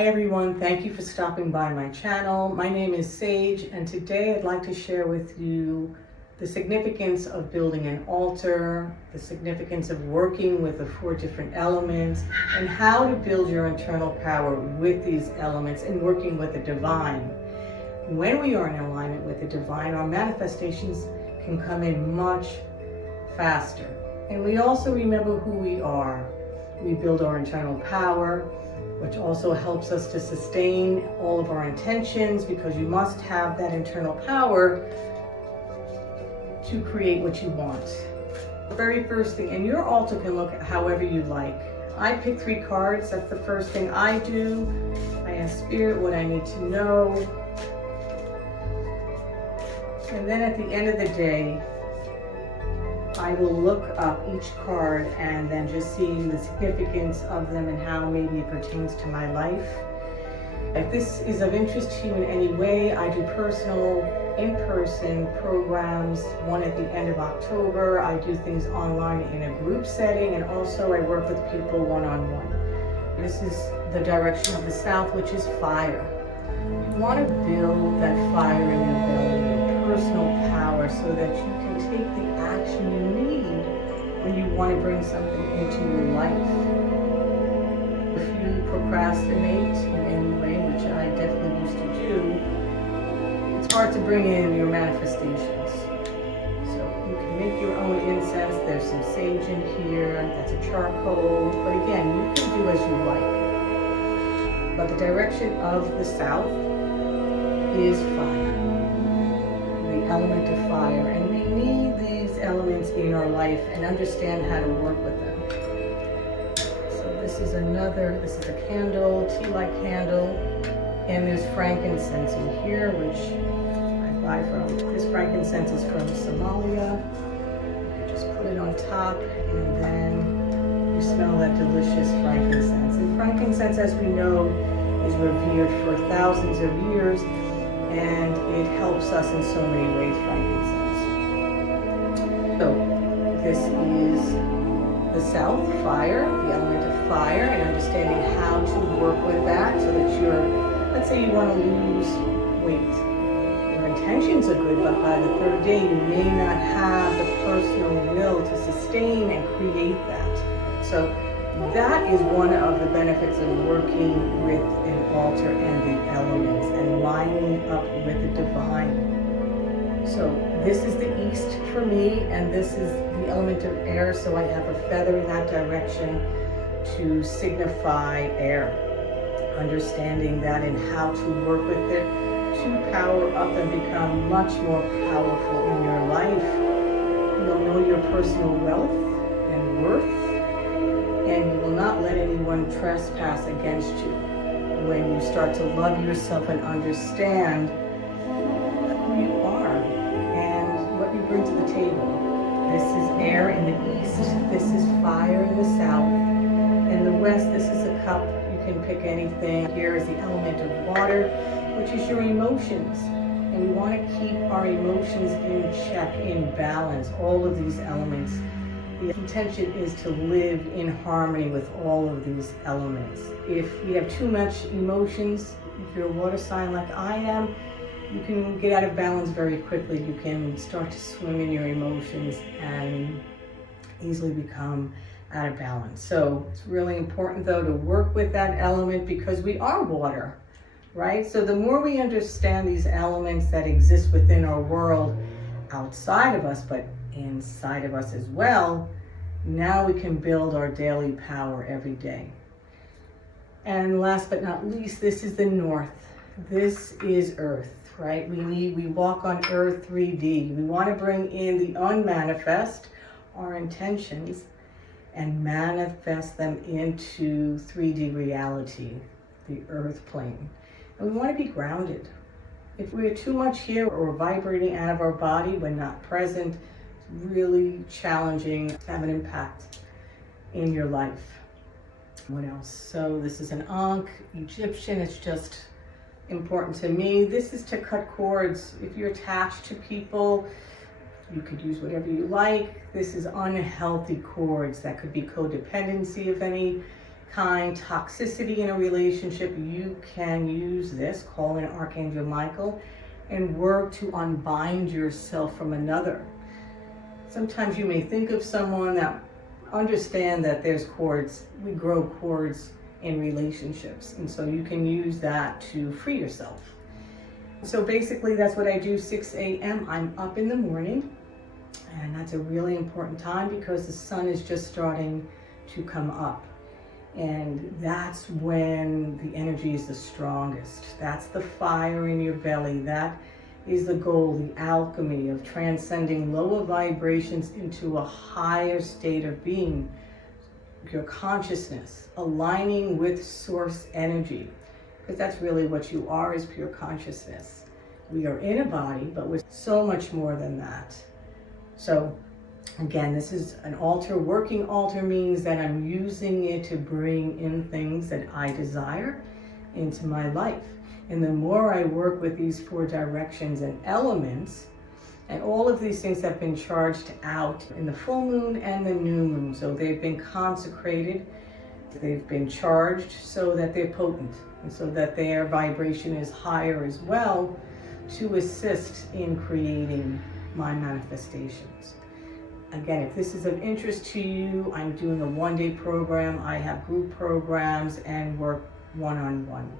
Hi everyone, thank you for stopping by my channel. My name is Sage, and today I'd like to share with you the significance of building an altar, the significance of working with the 4 different elements, and how to build your internal power with these elements and working with the divine. When we are in alignment with the divine, our manifestations can come in much faster. And we also remember who we are. We build our internal power, which also helps us to sustain all of our intentions, because you must have that internal power to create what you want. The very first thing, and your altar can look however you like. I pick 3 cards. That's the first thing I do. I ask Spirit what I need to know. And then at the end of the day, I will look up each card and then just see the significance of them and how maybe it pertains to my life. If this is of interest to you in any way, I do personal, in-person programs, one at the end of October. I do things online in a group setting, and also I work with people one-on-one. This is the direction of the south, which is fire. You want to build that fire in your belly, your personal power, so that you can take the action you need when you want to bring something into your life. If you procrastinate in any way, which I definitely used to do, it's hard to bring in your manifestations. So you can make your own incense. There's some sage in here, that's a charcoal, but again, you can do as you like. But the direction of the south is fire, the element of fire, and we need these elements in our life and understand how to work with them. So this is a candle, tea-like candle, and there's frankincense in here, which I buy from. This frankincense is from Somalia. You just put it on top, and then you smell that delicious frankincense. And frankincense, as we know, is revered for thousands of years, and it helps us in so many ways, frankincense. So this is the south, fire, the element of fire, and understanding how to work with that so that let's say you want to lose weight. Your intentions are good, but by the 3rd day you may not have the personal will to sustain and create that. So that is one of the benefits of working with an altar and the elements and lining up with the divine. So this is the east for me, and this is the element of air, so I have a feather in that direction to signify air. Understanding that and how to work with it to power up and become much more powerful in your life. You'll know your personal wealth and worth, and you will not let anyone trespass against you when you start to love yourself and understand who you are and what you bring to the table. This is air in the east, this is fire in the south. In the west, this is a cup. You can pick anything. Here is the element of water, which is your emotions. And we want to keep our emotions in check, in balance, all of these elements. The intention is to live in harmony with all of these elements. If we have too much emotions, if you're a water sign like I am, you can get out of balance very quickly. You can start to swim in your emotions and easily become out of balance. So it's really important, though, to work with that element, because we are water, right? So the more we understand these elements that exist within our world, outside of us, but inside of us as well, now we can build our daily power every day. And last but not least, this is the north. This is earth, right? We walk on earth 3D. We want to bring in the unmanifest, our intentions, and manifest them into 3D reality, the earth plane. And we want to be grounded. If we're too much here or vibrating out of our body when not present, it's really challenging to have an impact in your life. What else? So this is an Ankh, Egyptian. It's just important to me. This is to cut cords. If you're attached to people, you could use whatever you like. This is unhealthy cords. That could be codependency of any kind toxicity in a relationship, you can use this, call in Archangel Michael, and work to unbind yourself from another. Sometimes you may think of someone that understand that there's cords, we grow cords in relationships, and so you can use that to free yourself. So basically that's what I do. 6 a.m. I'm up in the morning, and that's a really important time because the sun is just starting to come up. And that's when the energy is the strongest. That's the fire in your belly. That is the goal, the alchemy of transcending lower vibrations into a higher state of being. Your consciousness, aligning with source energy. Because that's really what you are, is pure consciousness. We are in a body, but we're so much more than that. So again, this is an altar. Working altar means that I'm using it to bring in things that I desire into my life. And the more I work with these 4 directions and elements, and all of these things have been charged out in the full moon and the new moon. So they've been consecrated, they've been charged so that they're potent, and so that their vibration is higher as well, to assist in creating my manifestations. Again, if this is of interest to you, I'm doing a 1-day program. I have group programs and work one-on-one.